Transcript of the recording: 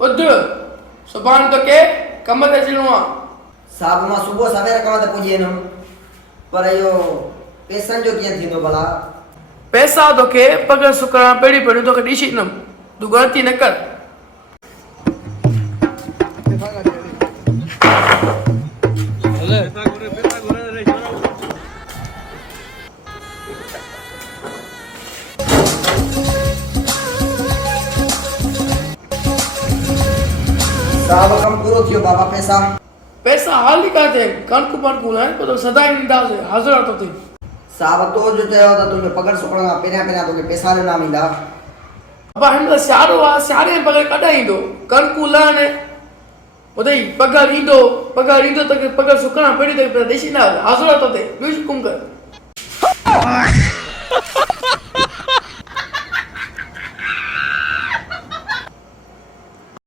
ॿुध सुभाणे तोखे कम ते अचिणो आहे। साहब मां सुबुह सवेर कम ते पुॼी वेंदुमि, पर इहो पैसनि जो कीअं थींदो भला? पैसा तोखे पघर सुकणा पहिरीं पहिरीं तोखे ॾेई छॾींदुमि, तूं ग़लती न कर। साहब कम पूरो थियो बाबा। पैसा हाल ई काथे कणकू पणकू न तो सदाई ॾींदासीं, हाज़िर तो थी। साहब तो जो चयो त तुंहिंजो पघर सुकण खां पहिरियां तोखे पैसा ॾिना वेंदा। अब हिन महिल सियारो आहे, सियारे में पघर कॾहिं ईंदो? कणकू लहण ॿुधई पघर ईंदो तोखे पघर सुकणा पहिरीं तोखे ॾेई छॾींदा, हाज़िर तो थिए, ॿियो हुकुम कर।